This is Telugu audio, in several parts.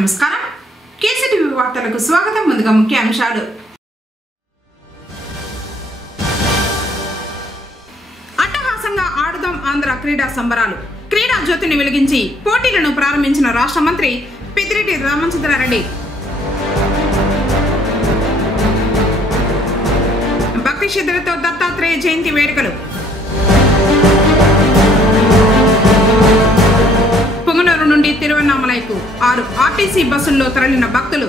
నమస్కారం కేసీటీవీ వార్తలకు స్వాగతం. ముందుగా ముఖ్య అంశాలు. అట్టహాసంగా ఆడుదాం ఆంధ్ర క్రీడా సంబరాలు. క్రీడా జ్యోతిని వెలిగించి పోటీలను ప్రారంభించిన రాష్ట్ర మంత్రి పెద్దిరెడ్డి రామచంద్రారెడ్డి. భక్తి శ్రద్ధలతో దత్తాత్రేయ జయంతి వేడుకలు. పొంగనూరు నుండి తిరువన్నామలైకు 6 ఆర్టీసీ బస్సుల్లో తరలిన భక్తులు.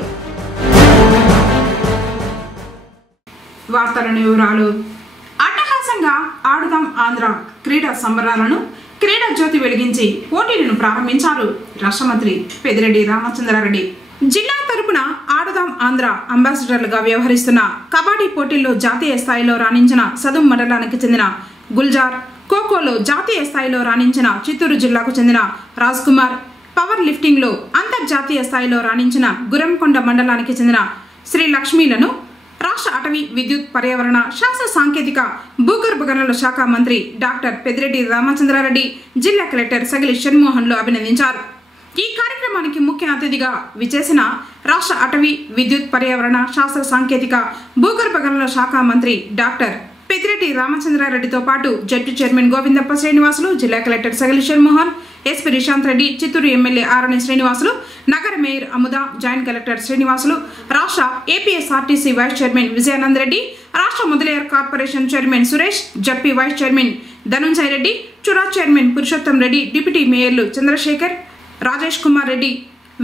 వార్తలను వివరాలు. అట్టహాసంగా ఆడుదాం ఆంధ్ర క్రీడా సంబరాలను క్రీడా జ్యోతి వెలిగించి పోటీలను ప్రారంభించారు రాష్ట్ర మంత్రి పెద్దిరెడ్డి రామచంద్రారెడ్డి. జిల్లా తరపున ఆడుదాం ఆంధ్ర అంబాసిడర్లుగా వ్యవహరిస్తున్న కబడ్డీ పోటీల్లో జాతీయ స్థాయిలో రాణించిన సదుం మండలానికి చెందిన గుల్జార్, ఖోఖోలో జాతీయ స్థాయిలో రాణించిన చిత్తూరు జిల్లాకు చెందిన రాజ్ కుమార్, పవర్ లిఫ్టింగ్లో అంతర్జాతీయ స్థాయిలో రాణించిన గురంకొండ మండలానికి చెందిన శ్రీ లక్ష్మీలను రాష్ట్ర అటవీ, విద్యుత్, పర్యావరణ, శాస్త్ర సాంకేతిక, భూగర్భ గనుల శాఖ మంత్రి డాక్టర్ పెద్దిరెడ్డి రామచంద్రారెడ్డి జిల్లా కలెక్టర్ సగిలి షణ్మోహన్లు అభినందించారు. ఈ కార్యక్రమానికి ముఖ్య అతిథిగా విచేసిన రాష్ట్ర అటవీ, విద్యుత్, పర్యావరణ, శాస్త్ర సాంకేతిక, భూగర్భ గనుల శాఖ మంత్రి డాక్టర్ పెద్దిరెడ్డి రామచంద్రారెడ్డితో పాటు జడ్పీ చైర్మన్ గోవిందప్ప శ్రీనివాసులు, జిల్లా collector Sagili Shanmohan, SP Rishanth Reddy, Chittoor MLA Arani Srinivasulu, నగర mayor Amuda, joint collector Srinivasulu, రాష్ట్ర APSRTC vice chairman Vijayanand Reddy, రాష్ట్ర Mudaliar corporation chairman Suresh, ZP vice chairman Dhanunjay Reddy, చురా చైర్మన్ పురుషోత్తం రెడ్డి, డిప్యూటీ మేయర్లు చంద్రశేఖర్, రాజేష్ కుమార్ రెడ్డి,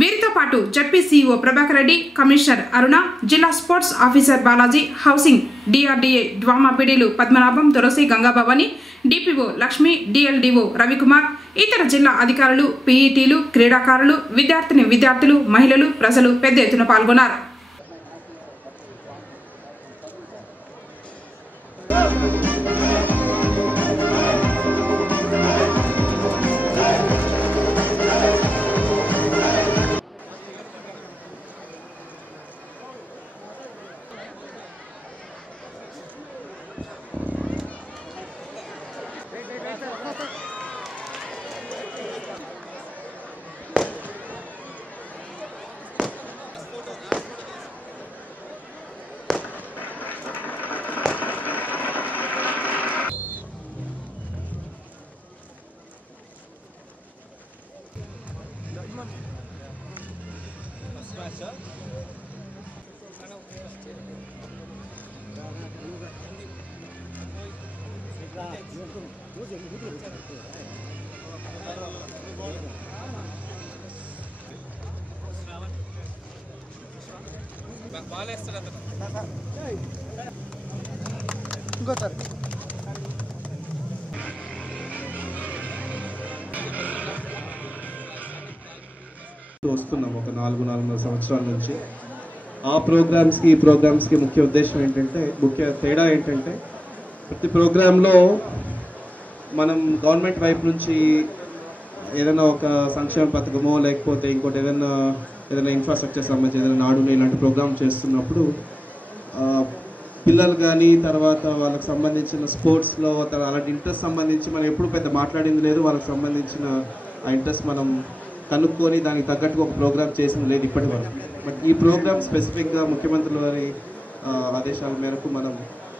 వీరితో పాటు ZP CEO Prabhakar Reddy, commissioner Aruna, జిల్లా sports officer Balaji, housing DRDA DWAMA పీడీలు పద్మనాభం, తులసి, గంగాభవాని, డిపిఓ లక్ష్మి, డిఎల్డిఓ రవికుమార్, ఇతర జిల్లా అధికారులు, పీఈటీలు, క్రీడాకారులు, విద్యార్థులు, మహిళలు, ప్రజలు పెద్ద ఎత్తున పాల్గొన్నారు. వస్తున్నాం ఒక 4 సంవత్సరాల నుంచి. ఆ ప్రోగ్రామ్స్కి ఈ ప్రోగ్రామ్స్కి ముఖ్య ఉద్దేశం ఏంటంటే, ముఖ్య తేడా ఏంటంటే, ప్రతి ప్రోగ్రాంలో మనం గవర్నమెంట్ వైపు నుంచి ఏదైనా ఒక సంక్షేమ పథకమో లేకపోతే ఇంకోటి ఏదైనా ఇన్ఫ్రాస్ట్రక్చర్ సంబంధించి ఏదైనా నాడు ఇలాంటి ప్రోగ్రామ్ చేస్తున్నప్పుడు పిల్లలు కానీ తర్వాత వాళ్ళకి సంబంధించిన స్పోర్ట్స్లో అలాంటి ఇంట్రెస్ట్ సంబంధించి మనం ఎప్పుడు పెద్ద మాట్లాడింది లేదు. వాళ్ళకి సంబంధించిన ఆ ఇంట్రెస్ట్ మనం కనుక్కొని దానికి తగ్గట్టుగా ఒక ప్రోగ్రామ్ చేసింది లేదు ఇప్పటి వరకు. బట్ ఈ ప్రోగ్రామ్ స్పెసిఫిక్గా ముఖ్యమంత్రుల వారి ఆదేశాల మేరకు మనం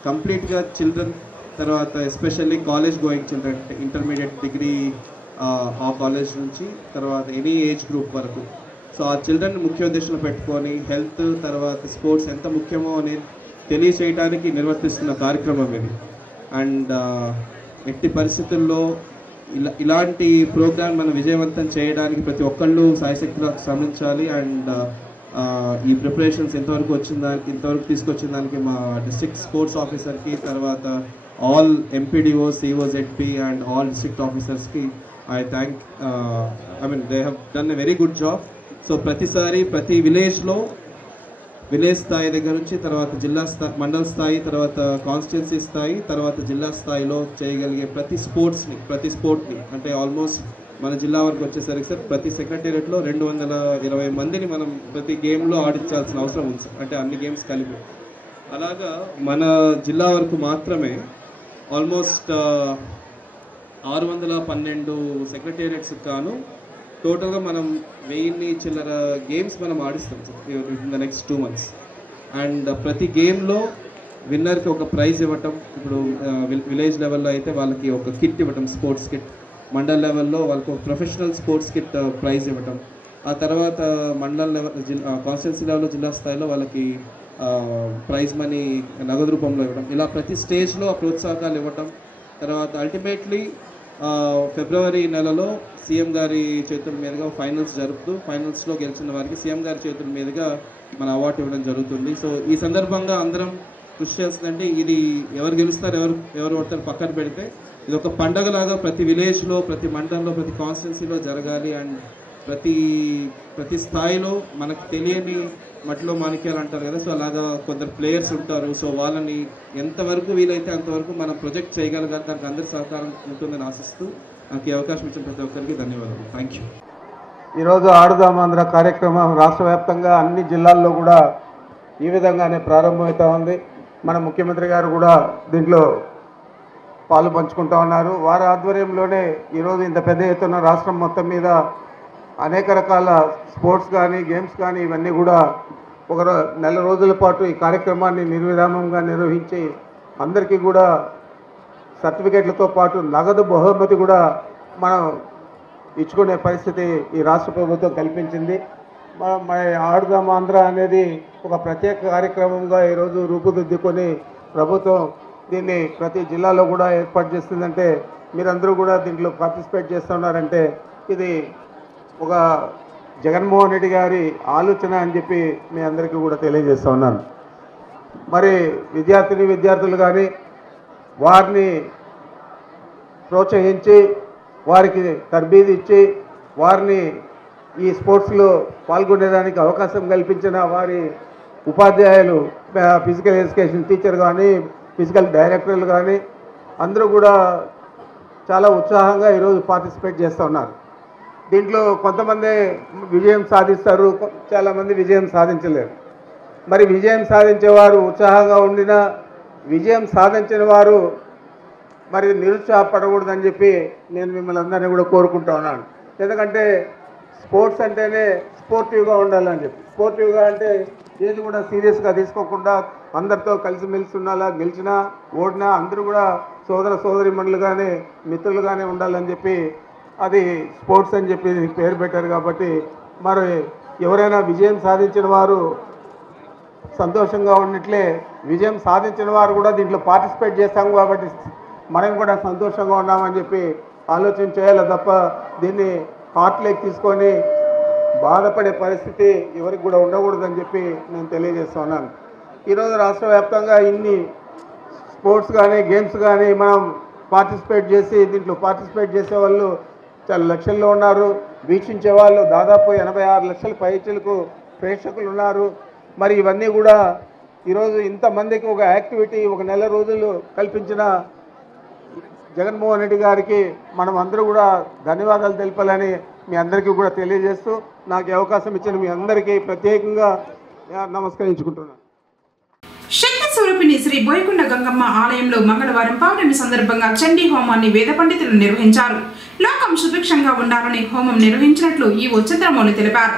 కంప్లీట్గా చిల్డ్రన్, తర్వాత especially college going children, intermediate, degree ఆ కాలేజ్ నుంచి తర్వాత ఎనీ ఏజ్ గ్రూప్ వరకు, సో ఆ చిల్డ్రన్ ముఖ్య ఉద్దేశంలో పెట్టుకొని హెల్త్ తర్వాత స్పోర్ట్స్ ఎంత ముఖ్యమో అనేది తెలియచేయడానికి నిర్వర్తిస్తున్న కార్యక్రమం ఇది. అండ్ ఎట్టి పరిస్థితుల్లో ఇలాంటి ప్రోగ్రామ్ మనం విజయవంతం చేయడానికి ప్రతి ఒక్కళ్ళు సాయశక్తిగా శ్రమించాలి. అండ్ ఈ ప్రిపరేషన్స్ ఇంతవరకు తీసుకొచ్చిన దానికి మా డిస్ట్రిక్ట్ స్పోర్ట్స్ ఆఫీసర్కి, తర్వాత all MPDO, CO, ZP and all district ఆఫీసర్స్కి I thank. They have done a very good job. So ప్రతిసారి ప్రతి విలేజ్ స్థాయి దగ్గర నుంచి తర్వాత జిల్లా స్థాయి, మండల స్థాయి, తర్వాత కాన్స్టిట్యున్సీ స్థాయి, తర్వాత జిల్లా స్థాయిలో చేయగలిగే ప్రతి స్పోర్ట్ని అంటే ఆల్మోస్ట్ మన జిల్లా వరకు వచ్చేసరికి సార్ ప్రతి సెక్రటేరియట్లో 220 మందిని మనం ప్రతి గేమ్లో ఆడించాల్సిన అవసరం ఉంది సార్, అంటే అన్ని గేమ్స్ కలిపి. అలాగా మన జిల్లా వరకు మాత్రమే ఆల్మోస్ట్ 612 సెక్రటేరియట్స్ గాను టోటల్గా మనం 1000 చిల్లర గేమ్స్ మనం ఆడిస్తాం sir in the next 2 months. And ప్రతి గేమ్లో విన్నర్కి ఒక ప్రైజ్ ఇవ్వటం. ఇప్పుడు విలేజ్ లెవెల్లో అయితే వాళ్ళకి ఒక కిట్ ఇవ్వటం, స్పోర్ట్స్ కిట్. మండల్ లెవెల్లో వాళ్ళకి ఒక ప్రొఫెషనల్ స్పోర్ట్స్ కిట్ ప్రైజ్ ఇవ్వటం. ఆ తర్వాత మండల్ లెవెల్ కాన్స్టిట్యున్సీ లెవెల్లో జిల్లా స్థాయిలో వాళ్ళకి ప్రైజ్ మనీ నగదు రూపంలో ఇవ్వడం. ఇలా ప్రతి స్టేజ్లో ఆ ప్రోత్సాహకాలు ఇవ్వటం. తర్వాత అల్టిమేట్లీ ఫిబ్రవరి నెలలో సీఎం గారి చేతుల మీదుగా ఫైనల్స్ జరుపుతూ ఫైనల్స్లో గెలిచిన వారికి సీఎం గారి చేతుల మీదుగా మన అవార్డు ఇవ్వడం జరుగుతుంది. సో ఈ సందర్భంగా అందరం కృషి చేస్తుందంటే ఇది ఎవరు గెలుస్తారు ఎవరు ఓడతారు పక్కన పెడితే ఇది ఒక పండగలాగా ప్రతి విలేజ్లో, ప్రతి మండలంలో, ప్రతి కాన్స్టిట్యున్సీలో జరగాలి. అండ్ ప్రతి స్థాయిలో మనకు తెలియని మట్టిలో మాణిక్యాలు అంటారు కదా, సో అలాగా కొందరు ప్లేయర్స్ ఉంటారు. సో వాళ్ళని ఎంతవరకు వీలైతే అంతవరకు మనం ప్రొజెక్ట్ చేయగలగాలి. దానికి అందరి సహకారం ఉంటుందని ఆశిస్తూ నాకు ఈ అవకాశం ఇచ్చిన ప్రతి ఒక్కరికి ధన్యవాదాలు. Thank you. ఈరోజు ఆడుదాం ఆంధ్ర కార్యక్రమం రాష్ట్ర వ్యాప్తంగా అన్ని జిల్లాల్లో కూడా ఈ విధంగానే ప్రారంభమవుతూ ఉంది. మన ముఖ్యమంత్రి గారు కూడా దీంట్లో పాలు పంచుకుంటూ ఉన్నారు. వారి ఆధ్వర్యంలోనే ఈరోజు ఇంత పెద్ద ఎత్తున రాష్ట్రం మొత్తం మీద అనేక రకాల స్పోర్ట్స్ కానీ గేమ్స్ కానీ ఇవన్నీ కూడా ఒక నెల రోజుల పాటు ఈ కార్యక్రమాన్ని నిర్విరామంగా నిర్వహించి అందరికీ కూడా సర్టిఫికేట్లతో పాటు నగదు బహుమతి కూడా మనం ఇచ్చుకునే పరిస్థితి ఈ రాష్ట్ర ప్రభుత్వం కల్పించింది. మన ఆడుదాం ఆంధ్ర అనేది ఒక ప్రత్యేక కార్యక్రమంగా ఈరోజు రూపుదిద్దుకొని ప్రభుత్వం దీన్ని ప్రతి జిల్లాలో కూడా ఏర్పాటు చేస్తుందంటే మీరందరూ కూడా దీంట్లో పార్టిసిపేట్ చేస్తున్నారంటే ఇది ఒక జగన్మోహన్ రెడ్డి గారి ఆలోచన అని చెప్పి మీ అందరికీ కూడా తెలియజేస్తూ ఉన్నాను. మరి విద్యార్థులు కానీ వారిని ప్రోత్సహించి వారికి తర్బీదు ఇచ్చి వారిని ఈ స్పోర్ట్స్లో పాల్గొనేదానికి అవకాశం కల్పించిన వారి ఉపాధ్యాయులు, ఫిజికల్ ఎడ్యుకేషన్ టీచర్ కానీ ఫిజికల్ డైరెక్టర్లు కానీ అందరూ కూడా చాలా ఉత్సాహంగా ఈరోజు పార్టిసిపేట్ చేస్తూ ఉన్నారు. దీంట్లో కొంతమంది విజయం సాధిస్తారు, చాలామంది విజయం సాధించలేరు. మరి విజయం సాధించేవారు ఉత్సాహంగా ఉండినా విజయం సాధించిన వారు మరి నిరుత్సాహపడకూడదని చెప్పి నేను మిమ్మల్ని అందరినీ కూడా కోరుకుంటా ఉన్నాను. ఎందుకంటే స్పోర్ట్స్ అంటేనే స్పోర్టివ్గా ఉండాలని చెప్పి, స్పోర్టివ్గా అంటే ఏది కూడా సీరియస్గా తీసుకోకుండా అందరితో కలిసిమెలిసి ఉండాలా, గెలిచినా ఓడినా అందరూ కూడా సోదరిమణులుగానే మిత్రులుగానే ఉండాలని చెప్పి అది స్పోర్ట్స్ అని చెప్పి పేరు పెట్టారు. కాబట్టి మరి ఎవరైనా విజయం సాధించిన వారు సంతోషంగా ఉన్నట్లే విజయం సాధించిన వారు కూడా దీంట్లో పార్టిసిపేట్ చేస్తాం కాబట్టి మనం కూడా సంతోషంగా ఉన్నామని చెప్పి ఆలోచన చేయాలి తప్ప దీన్ని హార్ట్లోకి తీసుకొని బాధపడే పరిస్థితి ఎవరికి కూడా ఉండకూడదని చెప్పి నేను తెలియజేస్తున్నాను. ఈరోజు రాష్ట్ర వ్యాప్తంగా ఇన్ని స్పోర్ట్స్ కానీ గేమ్స్ కానీ మనం పార్టిసిపేట్ చేసి దీంట్లో పార్టిసిపేట్ చేసే వాళ్ళు చాలా లక్షల్లో ఉన్నారు. వీక్షించే వాళ్ళు దాదాపు 86 లక్షల పైచలకు ప్రేక్షకులు ఉన్నారు. మరి ఇవన్నీ కూడా ఈరోజు ఇంతమందికి ఒక యాక్టివిటీ ఒక నెల రోజులు కల్పించిన జగన్మోహన్ రెడ్డి గారికి మనం అందరూ కూడా ధన్యవాదాలు తెలపాలని మీ అందరికీ కూడా తెలియజేస్తూ నాకు అవకాశం ఇచ్చిన మీ అందరికీ ప్రత్యేకంగా నమస్కరించుకుంటున్నాను. శక్తి స్వరూపిణి శ్రీ బోయకొండ గంగమ్మ ఆలయంలో మంగళవారం పౌర్ణమి సందర్భంగా చండీ హోమాన్ని వేద పండితులు నిర్వహించారు. లోకం సుభిక్షంగా ఉండాలని హోమం నిర్వహించినట్లు ఈ చిత్రమౌళి తెలిపారు.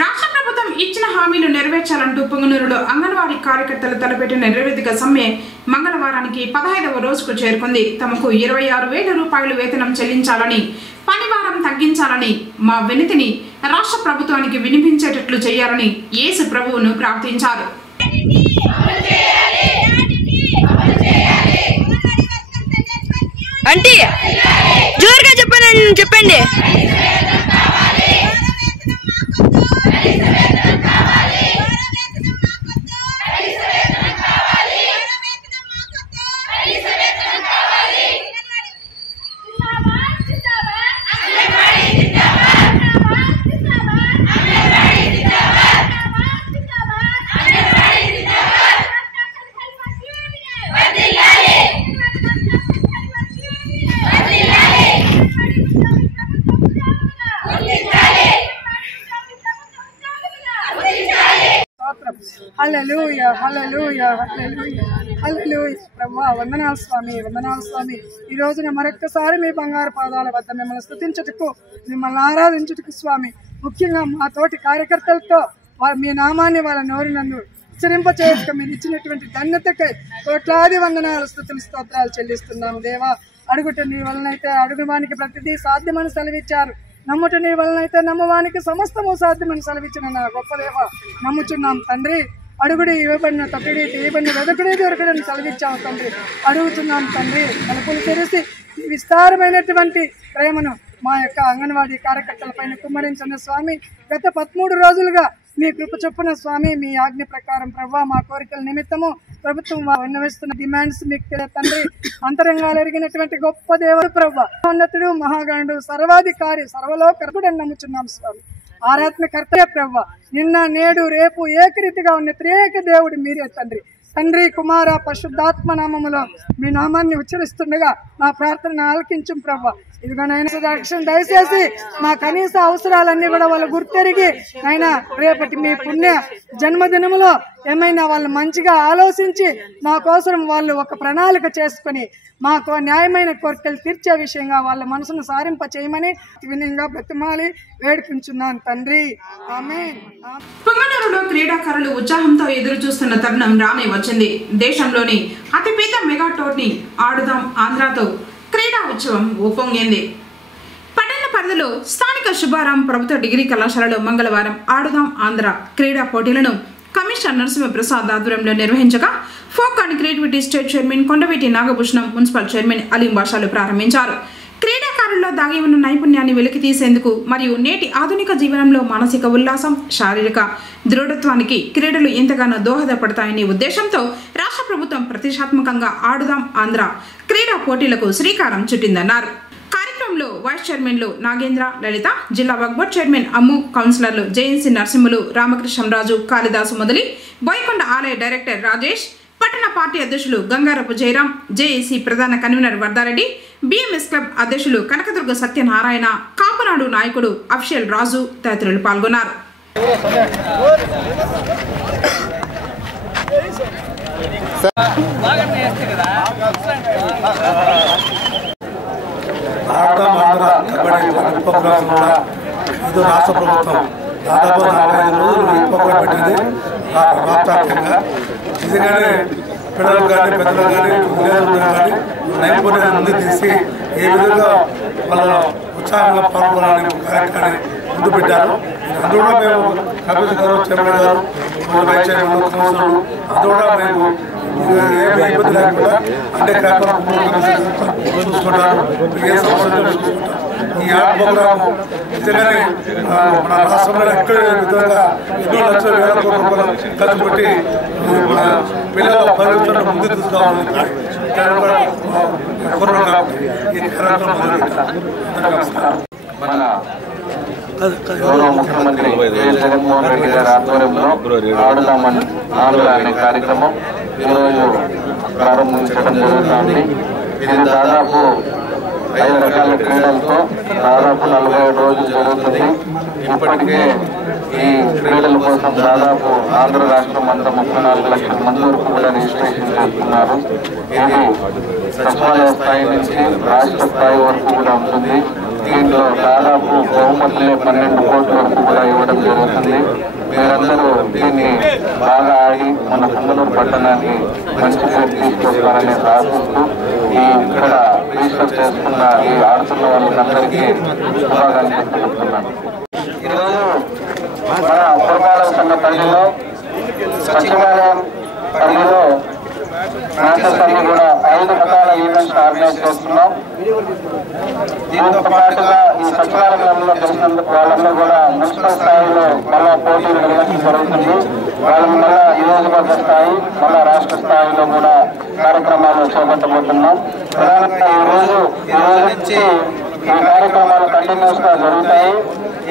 రాష్ట్ర ప్రభుత్వం ఇచ్చిన హామీలు నెరవేర్చాలంటూ పొంగనూరులో అంగన్వాడీ కార్యకర్తలు తలపెట్టిన నిరవధిక సమ్మె మంగళవారానికి 15వ రోజుకు చేరుకుంది. తమకు 26,000 రూపాయలు వేతనం చెల్లించాలని, పనివారం తగ్గించాలని, మా వినతిని రాష్ట్ర ప్రభుత్వానికి వినిపించేటట్లు చేయాలని యేసు ప్రభువును ప్రార్థించారు. అంటే జోరుగా చెప్పండి. హల్లెలూయా హల్లెలూయా హల్లెలూయా హల్లెలూయా ప్రభువా వందనాలు స్వామి. ఈ రోజున మరొక్కసారి మీ బంగారు పాదాల వద్ద మిమ్మల్ని స్తుతించుటకు, మిమ్మల్ని ఆరాధించుటకు స్వామి, ముఖ్యంగా మా తోటి కార్యకర్తలతో మీ నామాన్ని వాళ్ళ నోరినందు ఉచ్చరింపచేయక మీరు ఇచ్చినటువంటి ధన్యతకై కోట్లాది వందనాలు, స్తుతులు, స్తోత్రాలు చెల్లిస్తున్నాము దేవా. అడుగుట నీ వలనైతే అడుగువానికి ప్రతిదీ సాధ్యమని సెలవిచ్చారు. నమ్ముట నీ వలనైతే నమ్మవానికి సమస్తము సాధ్యమని సెలవిచ్చిన నా గొప్ప దేవ నమ్ముచున్నాం తండ్రి. అడుగుడి ఇవ్వబడిన తప్పిడి తీయబడిన వెదకుడి దొరకడని సెలవిచ్చాము తండ్రి. అడుగుతున్నాం తండ్రి, తలుపులు తెరిచి విస్తారమైనటువంటి ప్రేమను మా యొక్క అంగన్వాడీ కార్యకర్తల పైన కుమ్మరించిన స్వామి. గత 13 రోజులుగా మీ కృప చొప్పున స్వామి, మీ ఆజ్ఞ ప్రకారం ప్రభావ మా కోరికల నిమిత్తము ప్రభుత్వం విన్నవిస్తున్న డిమాండ్స్ మీకు తెలియ తండ్రి. అంతరంగాలు ఎరిగినటువంటి గొప్ప దేవుడు ప్రభావ, ఉన్నతుడు, మహాగణుడు, సర్వాధికారి, సర్వలోకరుడు అని నమ్ముచున్నాం స్వామి. ఆరాధనకర్త ప్రభావ, నిన్న నేడు రేపు ఏకరీతిగా ఉన్న త్రియేక దేవుడు మీరే తండ్రి. తండ్రి, కుమార, పరిశుద్ధాత్మ నామములో మీ నామాన్ని ఉచ్చరిస్తుండగా మా ప్రార్థన ఆలకించు ప్రభావ. ఇదిగోనైనా దయచేసి మా కనీస అవసరాలన్నీ కూడా వాళ్ళు గుర్తెరిగి అయినా రేపటి మీ పుణ్య జన్మదినములో ఏమైనా వాళ్ళు మంచిగా ఆలోచించి మా కోసం వాళ్ళు ఒక ప్రణాళిక చేసుకుని మాకు న్యాయమైన కోరికలు తీర్చే విషయంగా వాళ్ళ మనసును సారింప చేయమని వినయంగా బ్రతిమాలి వేడుకుంటున్నాను తండ్రి. ఆమేన్. పొంగనూరులో క్రీడాకారులు ఉత్సాహంతో ఎదురు చూస్తున్న తరుణం రానే వచ్చింది. దేశంలోని అతిపెద్ద మెగా టోర్నీ ఆడుదాం ఆంధ్రాతో క్రీడా ఉత్సవం ఊపొంగింది. పట్టణ పరిధిలో స్థానిక శుభారాం ప్రభుత్వ డిగ్రీ కళాశాలలో మంగళవారం ఆడుదాం ఆంధ్ర క్రీడా పోటీలను కమిషనర్ నరసింహప్రసాద్ ఆధ్వర్యంలో నిర్వహించగా folk and creativity state chairman Kondaveeti Nagabhushanam, municipal chairman Aleem బాషాలు ప్రారంభించారు. క్రీడాకారుల్లో దాగి ఉన్న నైపుణ్యాన్ని వెలికి తీసేందుకు మరియు నేటి ఆధునిక జీవనంలో మానసిక ఉల్లాసం, శారీరక దృఢత్వానికి క్రీడలు ఎంతగానో దోహదపడతాయనే ఉద్దేశంతో రాష్ట్ర ప్రభుత్వం ప్రతిష్టాత్మకంగా ఆడుదాం ఆంధ్ర క్రీడా పోటీలకు శ్రీకారం చుట్టిందన్నారు. కార్యక్రమంలో వైస్ చైర్మన్లు నాగేంద్ర, లలిత, జిల్లా వక్ఫ్ బోర్డు చైర్మన్ అమ్ము, కౌన్సిలర్లు జేఎన్సీ నరసింహులు, రామకృష్ణరాజు, కాళిదాసు మొదలి, బోయకొండ ఆలయ డైరెక్టర్ రాజేష్, పట్టణ పార్టీ అధ్యక్షులు గంగారపు జయరాం, జేఏసీ ప్రధాన కన్వీనర్ వర్ధారెడ్డి, బిఎంఎస్ క్లబ్ అధ్యక్షులు కనకదుర్గ సత్యనారాయణ, కాపనాడు నాయకుడు అఫ్షల్ రాజు తదితరులు పాల్గొన్నారు. ఇది రాష్ట్ర ప్రభుత్వం దాదాపు 45 రోజులు ఎక్కువగా పెట్టింది రాష్ట్రాంతంగా. నిజంగానే పిల్లలు కానీ పెద్దలు కానీ విలేజ్లు కానీ నైపుణ్యాన్ని ముందు తీసి ఏ విధంగా వాళ్ళ ఉత్సాహంగా పాల్గొనాలని కార్యక్రమాన్ని ముందు పెట్టారు. అందులో మేము కమిషన్ గారు, చైర్మన్ గారు, వైస్ చైర్మన్, కౌన్సిలర్లు అందులో మేము ఏమి ఇబ్బంది లేకుండా అన్ని కార్యక్రమాలు చూసుకుంటారు. ఏ సమస్యలు చూసుకుంటారు. ఈ యాప్ ప్రోగ్రాము నిజంగానే మన రాష్ట్రంలో ఎక్కడ విధంగా ఎన్నో లక్షల వేల కోట్ల రూపాయలు ఖర్చు పెట్టి మన పిల్లల పరిస్థితులను ముందు తీసుకోవాలని ఈ కార్యక్రమం మన గౌరవ ముఖ్యమంత్రి జగన్మోహన్ రెడ్డి గారి ఆధ్వర్యంలో ఆడుదామని ఆంధ్ర అనే కార్యక్రమం ఈరోజు ప్రారంభించడం జరుగుతుంది. ఇది దాదాపు 5 రకాల క్రీడలతో దాదాపు 47 రోజులు జరుగుతుంది. ఇప్పటికే ఈ క్రీడల కోసం దాదాపు ఆంధ్ర రాష్ట్రం అంతా 34 లక్షల మంది వరకు కూడా రిజిస్ట్రేషన్ చేస్తున్నారు. ఇది సచివాలయ స్థాయి నుంచి రాష్ట్ర స్థాయి వరకు కూడా ఉంటుంది. దీంట్లో దాదాపు బహుమతులు 12 కోట్ల వరకు కూడా ఇవ్వడం జరుగుతుంది. మీరందరూ దీన్ని బాగా ఆడి మన పొంగనూరు పట్టణాన్ని మంచి పేరు తీసుకొస్తారని ఆశిస్తూ ఇక్కడ రిజిస్టర్ చేసుకున్న ఈ ఆడుతున్న వాళ్ళందరికీ శుభాకాంక్షలు తెలుపుతున్నాను. ఈరోజు మన పురపాలక సంఘ పరిధిలో సచివాలయం పరిధిలో మ్యాచెస్ అన్ని కూడా 5 రకాల ఈవెంట్స్ ఆర్గనైజ్ చేస్తున్నాం. దీంతో పాటుగా ఈ సచివాలయంలో గెలిచినందుకు వాళ్ళందరూ కూడా మున్సిపల్ స్థాయిలో మళ్ళా పోటీలు నిర్వహించడం జరుగుతుంది. వాళ్ళని మళ్ళా నియోజకవర్గ స్థాయి మళ్ళా రాష్ట్ర స్థాయిలో కూడా కార్యక్రమాలు చేపట్టబోతున్నాం. ప్రధానంగా ఈ రోజు నుంచి ఈ కార్యక్రమాలు కంటిన్యూస్ గా జరుగుతాయి.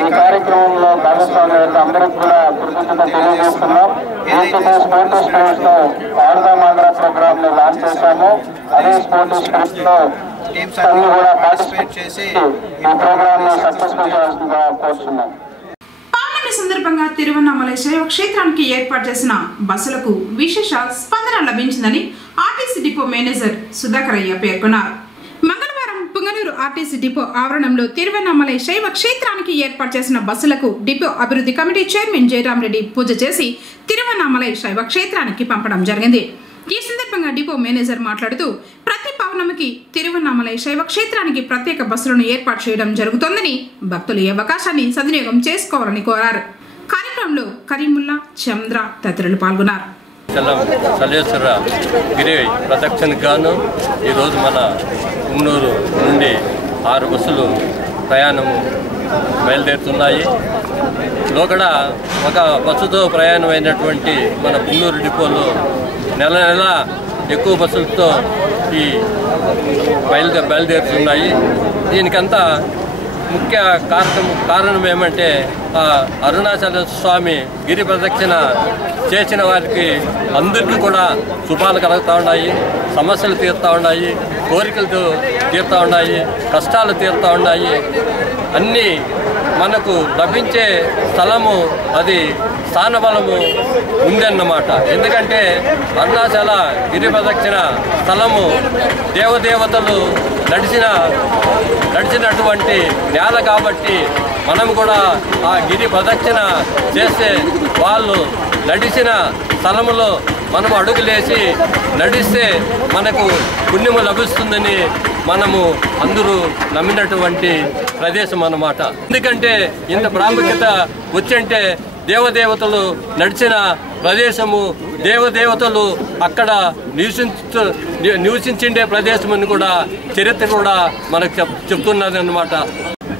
ఈ కార్యక్రమంలో భాగస్వామి అందరికి కూడా కృతజ్ఞత తెలియజేస్తున్నాం. ఏదైతే స్పోర్ట్స్ స్పోర్ట్స్ లో ఆడుదాం ఆంధ్ర ప్రోగ్రామ్ ని లాంచ్ చేశామో అదే స్పోర్ట్స్ స్పోర్ట్స్ లో టీమ్స్ అన్ని కూడా పార్టిసిపేట్ చేసి ఈ ప్రోగ్రామ్ ని సక్సెస్ఫుల్ చేయాల్సిందిగా కోరుతున్నాం. పౌర్ణమి సందర్భంగా తిరువన్నామలై శైవ క్షేత్రానికి ఏర్పాటు చేసిన బస్సులకు విశేష స్పందన లభించిందని ఆర్టీసీ డిపో మేనేజర్ సుధాకరయ్య పేర్కొన్నారు. మంగళవారం పుంగనూరు ఆర్టీసీ డిపో ఆవరణంలో తిరువన్నామలై శైవ క్షేత్రానికి ఏర్పాటు చేసిన బస్సులకు డిపో అభివృద్ధి కమిటీ చైర్మన్ జయరాం రెడ్డి పూజ చేసి తిరువన్నామలై శైవ క్షేత్రానికి పంపడం జరిగింది. ఈ సందర్భంగా డిపో మేనేజర్ మాట్లాడుతూ ప్రతి పౌర్ణమికి తిరువన్నామలై శైవ క్షేత్రానికి ప్రత్యేక బస్సులను ఏర్పాటు చేయడం జరుగుతోందని భక్తులు ఈ అవకాశాన్ని సద్వినియోగం చేసుకోవాలని కోరారు. కార్యక్రమంలో కరీముల్లా, చంద్ర తదితరులు పాల్గొన్నారు. సలేశ్వర గిరి ప్రదక్షిణకు గాను ఈరోజు మన పుంగనూరు నుండి 6 బస్సులు ప్రయాణము బయలుదేరుతున్నాయి. లోకడ ఒక బస్సుతో ప్రయాణం అయినటువంటి మన పుంగనూరు డిపోలో నెల నెల ఎక్కువ బస్సులతో ఈ బయలుదేరుతున్నాయి. దీనికంతా ముఖ్య కారణం ఏమంటే అరుణాచల స్వామి గిరి ప్రదక్షిణ చేసిన వారికి అందరికీ కూడా శుభాలు కలుగుతూ ఉన్నాయి, సమస్యలు తీరుతూ ఉన్నాయి, కోరికలు తీరుతూ ఉన్నాయి, కష్టాలు తీరుతూ ఉన్నాయి. అన్నీ మనకు లభించే స్థలము అది స్థానబలము ఉందన్నమాట. ఎందుకంటే అరుణాచల గిరి ప్రదక్షిణ స్థలము దేవదేవతలు నడిచినటువంటి నేల కాబట్టి మనం కూడా ఆ గిరి ప్రదక్షిణ చేస్తే వాళ్ళు నడిచిన స్థలములో మనం అడుగులేసి నడిస్తే మనకు పుణ్యము లభిస్తుందని మనము అందరూ నమ్మినటువంటి ప్రదేశం అన్నమాట. ఎందుకంటే ఇంత ప్రాముఖ్యత వచ్చంటే దేవదేవతలు నడిచిన ప్రదేశము, దేవదేవతలు అక్కడ నివసించిండే ప్రదేశం అని కూడా చరిత్ర కూడా మనకు చెప్తున్నది అన్నమాట.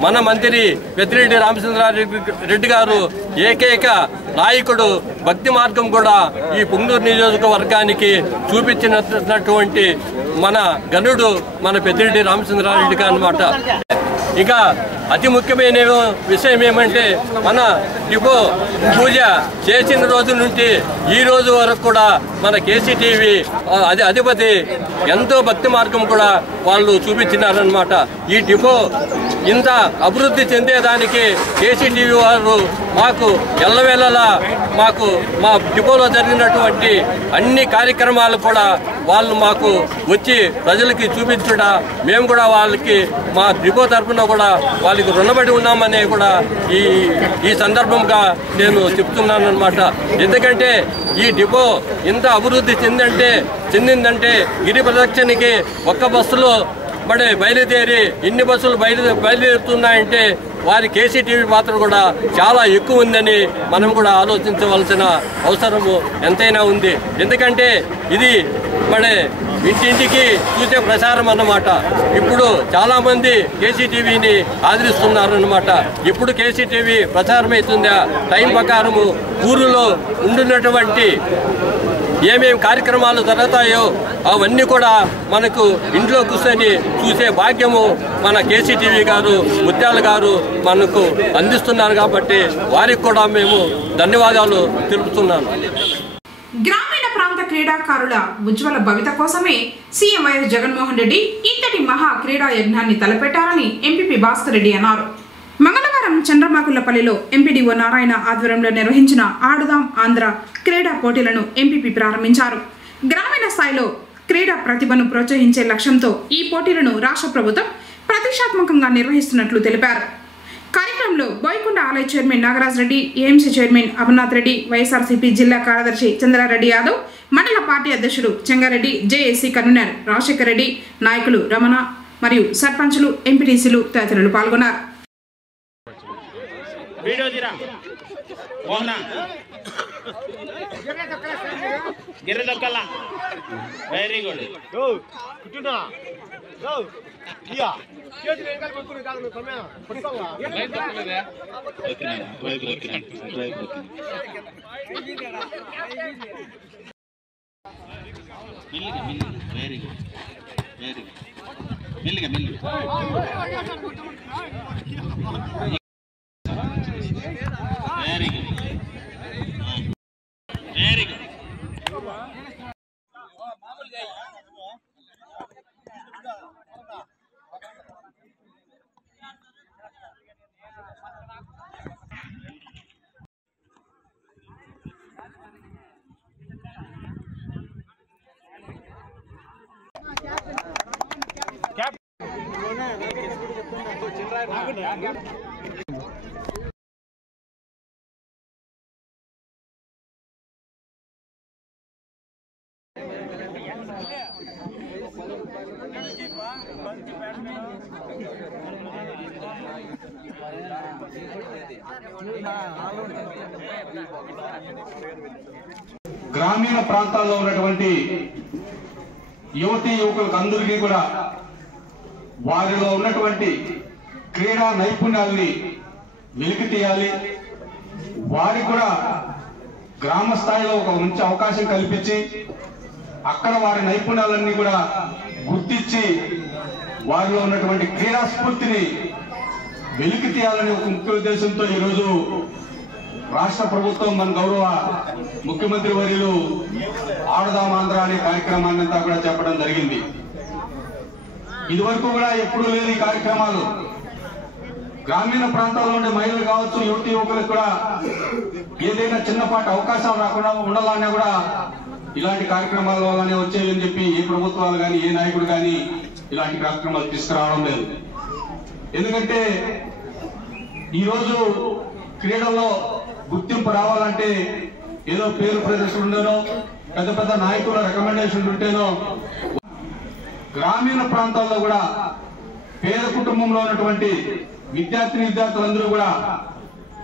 మన మంత్రి పెద్దిరెడ్డి రామచంద్రారెడ్డి గారు ఏకైక నాయకుడు, భక్తి మార్గం కూడా ఈ పుంగనూరు నియోజకవర్గానికి చూపించినటువంటి మన గనుడు మన పెద్దిరెడ్డి రామచంద్రారెడ్డి గారు అన్నమాట. ఇక అతి ముఖ్యమైన విషయం ఏమంటే మన డిపో పూజ చేసిన రోజు నుండి ఈ రోజు వరకు కూడా మన కేసీటీవీ అధిపతి ఎంతో భక్తి మార్గం కూడా వాళ్ళు చూపించినారనమాట. ఈ డిపో ఇంత అభివృద్ధి చెందేదానికి కేసీటీవీ వారు మాకు ఎల్లవేళలా మా డిపోలో జరిగినటువంటి అన్ని కార్యక్రమాలు కూడా వాళ్ళు మాకు వచ్చి ప్రజలకి చూపించడా మేము కూడా వాళ్ళకి మా డిపో తరఫున కూడా వాళ్ళకి రుణపడి ఉన్నామని కూడా ఈ సందర్భంగా నేను చెప్తున్నాను అన్నమాట. ఎందుకంటే ఈ డిపో ఇంత అభివృద్ధి చెందిందంటే గిరి ప్రదక్షిణకి ఒక్క బస్సులో బయలుదేరి ఇన్ని బస్సులు బయలుదేరుతున్నాయంటే వారి కేసీటీవీ పాత్ర కూడా చాలా ఎక్కువ ఉందని మనం కూడా ఆలోచించవలసిన అవసరము ఎంతైనా ఉంది. ఎందుకంటే ఇది ఇంటింటికి చూసే ప్రచారం అన్నమాట. ఇప్పుడు చాలామంది కేసీటీవీని ఆదరిస్తున్నారన్నమాట. ఇప్పుడు కేసీటీవీ ప్రచారం అవుతుందా టైం ప్రకారము ఊరిలో ఉండినటువంటి ఏమేమి కార్యక్రమాలు జరుగుతాయో అవన్నీ కూడా మనకు ఇంట్లో కూర్చొని చూసే భాగ్యము మన కేసీటీవీ గారు, ముత్యాల గారు మనకు అందిస్తున్నారు కాబట్టి వారికి కూడా మేము ధన్యవాదాలు తెలుపుతున్నాను. గ్రామీణ ప్రాంత క్రీడాకారుల ఉజ్వల భవిత కోసమే సీఎం వైఎస్ జగన్మోహన్ రెడ్డి ఇంతటి మహా క్రీడా యజ్ఞాన్ని తలపెట్టారని ఎంపీపీ భాస్కర్ రెడ్డి అన్నారు. మంగళవారం చంద్రమాకులపల్లిలో ఎంపీడీఓ నారాయణ ఆధ్వర్యంలో నిర్వహించిన ఆడుదాం ఆంధ్ర క్రీడా పోటీలను ఎంపీపీ ప్రారంభించారు. గ్రామీణ స్థాయిలో క్రీడా ప్రతిభను ప్రోత్సహించే లక్ష్యంతో ఈ పోటీలను రాష్ట్ర ప్రభుత్వం ప్రతిష్టాత్మకంగా నిర్వహిస్తున్నట్లు తెలిపారు. కార్యక్రమంలో బోయకొండ ఆలయ chairman Nagaraj Reddy, AMC chairman Amarnath Reddy, YSRCP జిల్లా కార్యదర్శి చంద్రారెడ్డి యాదవ్, మండల పార్టీ అధ్యక్షుడు చెంగారెడ్డి, జేఏసీ కన్వీనర్ రాజశేఖర్ రెడ్డి, నాయకులు రమణ మరియు సర్పంచులు, ఎంపీటీసీలు తదితరులు పాల్గొన్నారు. గిర్రె దొక్కల్లా వెరీ గుడ్ వెరీ గుడ్ మెల్లిగా వెరీ గుడ్ వెరీ గుడ్ గ్రామీణ ప్రాంతాల్లో ఉన్నటువంటి యువతీ యువకులకు అందరికీ కూడా వారిలో ఉన్నటువంటి క్రీడా నైపుణ్యాలని వెలికి తీయాలి. వారికి కూడా గ్రామ స్థాయిలో ఒక మంచి అవకాశం కల్పించి అక్కడ వారి నైపుణ్యాలన్నీ కూడా గుర్తించి వారిలో ఉన్నటువంటి క్రీడా స్ఫూర్తిని వెలికి తీయాలని ఒక ముఖ్య ఉద్దేశంతో ఈరోజు రాష్ట్ర ప్రభుత్వం మన గౌరవ ముఖ్యమంత్రి వర్యులు ఆడదాం ఆంధ్ర అనే కార్యక్రమాన్ని అంతా కూడా చెప్పడం జరిగింది. ఇదివరకు కూడా ఎప్పుడూ లేదు ఈ కార్యక్రమాలు. గ్రామీణ ప్రాంతాల్లో ఉండే మహిళలు కావచ్చు, యువతి యువకులకు కూడా ఏదైనా చిన్నపాటి అవకాశాలు రాకుండా ఉండాలన్నా కూడా ఇలాంటి కార్యక్రమాల వల్లనే వచ్చేయని చెప్పి ఏ ప్రభుత్వాలు కానీ ఏ నాయకుడు కానీ ఇలాంటి కార్యక్రమాలు తీసుకురావడం లేదు. ఎందుకంటే ఈరోజు క్రీడల్లో గుర్తింపు రావాలంటే ఏదో పేరు ప్రదర్శన ఉండేనో పెద్ద పెద్ద నాయకుల రికమెండేషన్ ఉంటేనో గ్రామీణ ప్రాంతాల్లో కూడా పేద కుటుంబంలో ఉన్నటువంటి విద్యార్థులందరూ కూడా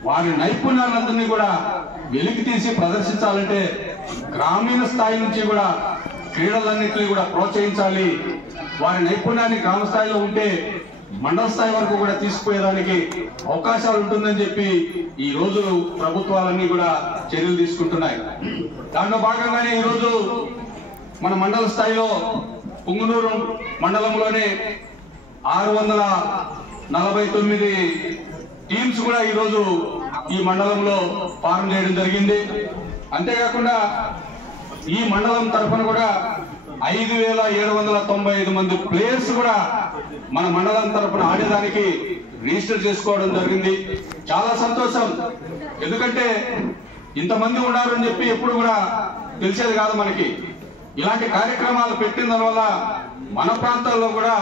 వారి నైపుణ్యాలందరినీ కూడా వెలికి తీసి ప్రదర్శించాలంటే గ్రామీణ స్థాయి నుంచి కూడా క్రీడలన్నింటినీ కూడా ప్రోత్సహించాలి. వారి నైపుణ్యాన్ని గ్రామ స్థాయిలో ఉంటే మండల స్థాయి వరకు కూడా తీసుకుపోయేదానికి అవకాశాలు ఉంటుందని చెప్పి ఈ రోజు ప్రభుత్వాలన్నీ కూడా చర్యలు తీసుకుంటున్నాయి. దాంట్లో భాగంగానే ఈరోజు మన మండల స్థాయిలో పుంగనూరు మండలంలోనే 649 టీమ్స్ కూడా ఈరోజు ఈ మండలంలో ఫారం చేయడం జరిగింది. అంతేకాకుండా ఈ మండలం తరఫున కూడా 5795 మంది ప్లేయర్స్ కూడా మన మండలం తరఫున ఆడేదానికి రిజిస్టర్ చేసుకోవడం జరిగింది. చాలా సంతోషం. ఎందుకంటే ఇంతమంది ఉన్నారని చెప్పి ఎప్పుడు కూడా తెలిసేది కాదు మనకి. ఇలాంటి కార్యక్రమాలు పెట్టిన దానివల్ల మన ప్రాంతాల్లో కూడా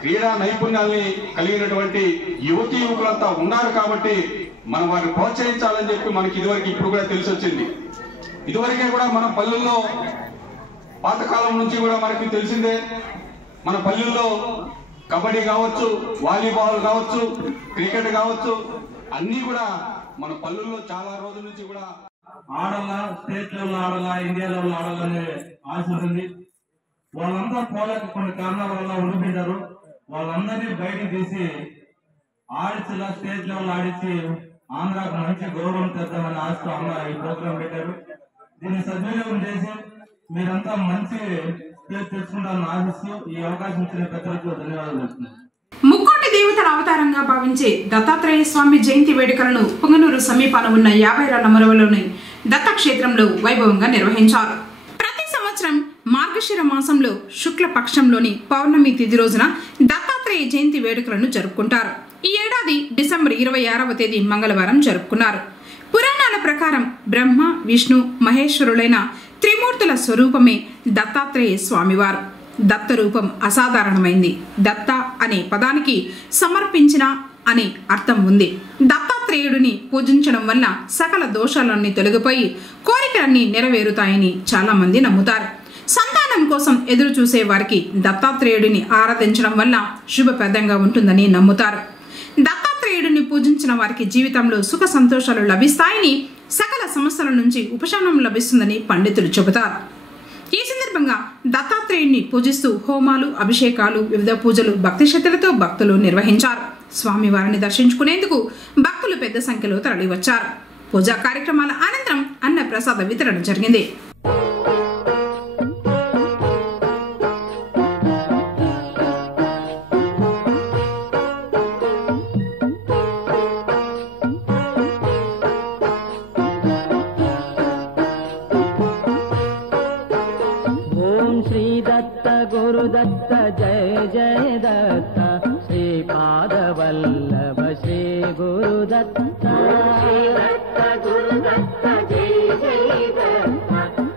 క్రీడా నైపుణ్యాన్ని కలిగినటువంటి యువతీ యువకులంతా ఉన్నారు కాబట్టి మనం వారిని ప్రోత్సహించాలని చెప్పి మనకి ఇదివరకు ఇప్పుడు కూడా తెలిసి వచ్చింది. ఇదివరకే కూడా మన పల్లెల్లో పాతకాలం నుంచి కూడా మనకి తెలిసిందే, మన పల్లెల్లో కబడ్డీ కావచ్చు, వాలీబాల్ కావచ్చు, క్రికెట్ కావచ్చు, అన్ని కూడా మన పల్లెల్లో చాలా రోజుల నుంచి కూడా ఆడాలా, స్టేట్ లెవెల్ ఆడాలా, ఇండియా లెవెల్ ఆడాలనే ఆశ ఉంటుంది. వాళ్ళంతా పోలేక కొన్ని కారణాల వల్ల ఉండిపోయినారు. వాళ్ళందరినీ బయటకు తీసి ఆడించేలా స్టేట్ లెవెల్ ఆడించి ఆంధ్రాకు మంచి గౌరవం తెద్దామని ఆశతో ఈ ప్రోగ్రాం పెట్టారు. దీన్ని సద్వినియోగం చేసి మీరంతా మంచి పేరు తెచ్చుకుంటారని ఆశిస్తూ ఈ అవకాశం ఇచ్చిన పెద్దలకు ధన్యవాదాలు చెప్తున్నాను. ముక్కోటి దేవతల అవతారంగా భావించే దత్తాత్రేయ స్వామి జయంతి వేడుకలను పుంగనూరు సమీపాన ఉన్న 50 రాళ్ల మొరవలోని దత్తక్షేత్రంలో వైభవంగా నిర్వహించారు. ప్రతి సంవత్సరం మార్గశిర మాసంలో శుక్ల పక్షంలోని పౌర్ణమి తిథి రోజున దత్తాత్రేయ జయంతి వేడుకలను జరుపుకుంటారు. ఈ ఏడాది డిసెంబర్ 26వ తేదీ మంగళవారం జరుపుకున్నారు. పురాణాల ప్రకారం బ్రహ్మ, విష్ణు, మహేశ్వరులైన త్రిమూర్తుల స్వరూపమే దత్తాత్రేయ స్వామివారు. దత్త రూపం అసాధారణమైంది. దత్త అనే పదానికి సమర్పించిన అనే అర్థం ఉంది. దత్తాత్రేయుడిని పూజించడం వల్ల సకల దోషాలన్నీ తొలగిపోయి కోరికలన్నీ నెరవేరుతాయని చాలా మంది నమ్ముతారు. సంతానం కోసం ఎదురు చూసే వారికి దత్తాత్రేయుడిని ఆరాధించడం వల్ల శుభప్రదంగా ఉంటుందని నమ్ముతారు. దత్తాత్రేయుడిని పూజించిన వారికి జీవితంలో సుఖ సంతోషాలు లభిస్తాయని, సకల సమస్యల నుంచి ఉపశమనం లభిస్తుందని పండితులు చెబుతారు. ఈ సందర్భంగా దత్తాత్రేయుని పూజిస్తూ హోమాలు, అభిషేకాలు, వివిధ పూజలు భక్తి శ్రద్ధలతో భక్తులు నిర్వహించారు. స్వామివారిని దర్శించుకునేందుకు భక్తులు పెద్ద సంఖ్యలో తరలివచ్చారు. పూజా కార్యక్రమాల అనంతరం అన్న ప్రసాద వితరణ జరిగింది. गुरुदत्त जय जय दत्त श्रीपाद वल्लभ श्री गुरुदत्त गुरुदत्त जय जय दत्त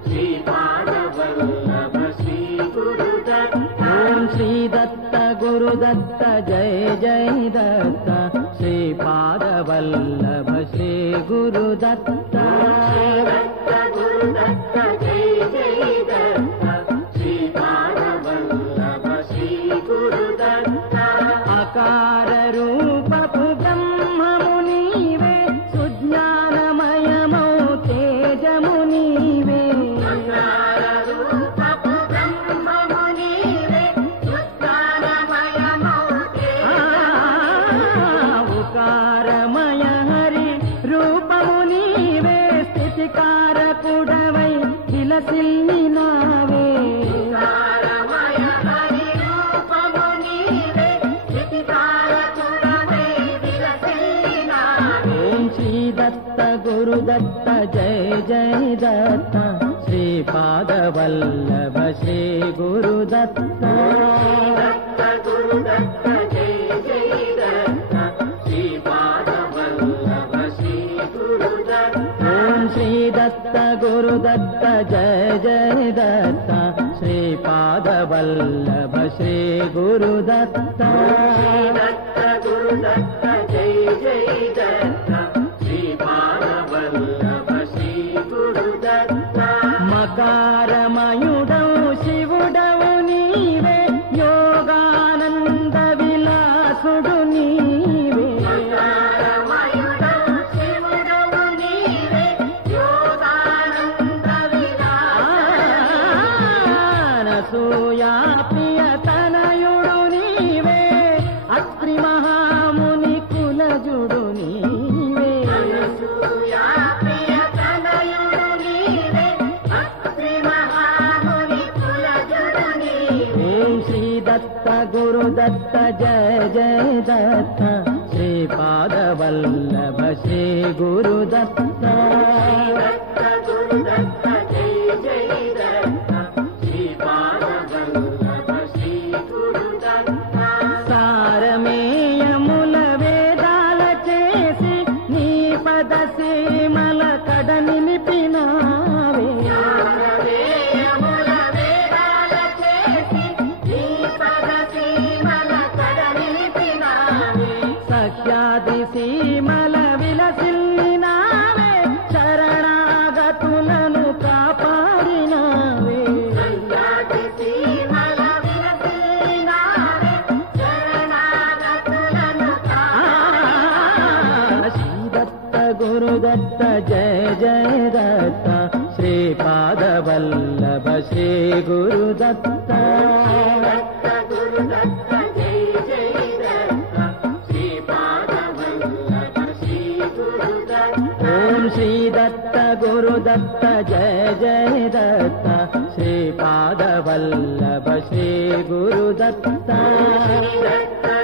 श्रीपाद वल्लभ श्री गुरुदत्त ओम श्री दत्त गुरुदत्त जय जय दत्त श्रीपाद वल्लभ श्री गुरुदत्त गुरुदत्त जय जय दत्त अकार रूपपु ब्रह्ममुनीवे सुज्ञानमयमौ तेजमुनीवे अकार रूपपु ब्रह्ममुनीवे सुज्ञानमयमौ उकारमय हरि रूपमुनीवे स्थितिकारकुडवै विलसिल्लिनावे गुरुदत्त जय जय दत्त श्रीपाद वल्लभ श्री गुरुदत्त गुरुदत्त जय जय दत्त श्रीपाद वल्लभ श्री गुरुदत्त ओम श्री दत्त गुरुदत्त जय जय दत्त श्रीपाद वल्लभ श्री गुरुदत्त गुरुदत्त जय जय दत्त मकारमयुडौ शिवुडौ नीवे योगानंद विलासुडु नीवे मकारमयुडौ शिवुडौ नीवे योगानंद विलासूया प्रियतनयुडु नीवे अत्रि महामुनि कुलजुडु नीवे अनसूया गुरुदत्त जय जय दत्त श्रीपाद वल्लभ श्री गुरुदत्त गुरुदत्त जय जय दत्त श्रीपाद वल्लभ श्री गुरुदत्त सारमेयमुल वेदाल चेसी नी पद सीमल कడని నిపినావే సీమల విలసిల్లినావే శరణాగతులను కాపాడినావే సీమల విలసిల్లినావే శరణాగతులను శ్రీదత్త గురుదత్త జయ జయ దత్త శ్రీపాద వల్లభ శ్రీ గురుదత్త గురుదత్త జయ జయ దత్త ओम श्री दत्त गुरुदत्त जय जय दत्त श्रीपाद वल्लभ श्री गुरुदत्त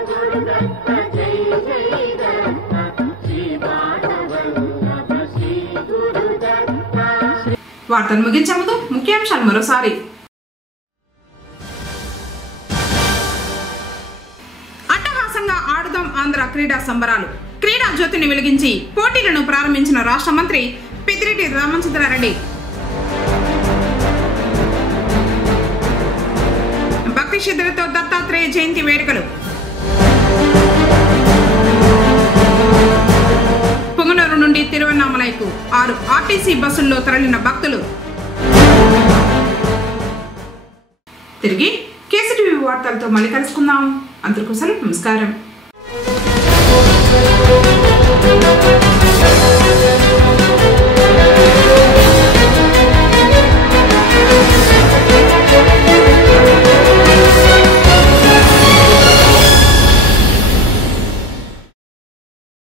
गुरुदत्त जय जय दत्त श्रीपाद वल्लभ श्री गुरुदत्त వార్తలు ముగించే ముందు ముఖ్యాంశాలు మరోసారి. అట్టహాసంగా ఆడుదాం ఆంధ్ర క్రీడా సంబరాలు. క్రీడా జ్యోతిని వెలిగించి పోటీలను ప్రారంభించిన రాష్ట్ర మంత్రి పెద్దిరెడ్డి రామచంద్రారెడ్డి. భక్తి శ్రద్ధలతో దత్తాత్రేయ జయంతి వేడుకలు. పొంగనూరు నుండి తిరువన్నామలైకు 6 ఆర్టీసీ బస్సుల్లో తరలిన భక్తులు. తిరిగి కేసీటీవీ వార్తలతో మళ్ళీ కలుసుకుందాం. అందరికీ నమస్కారం.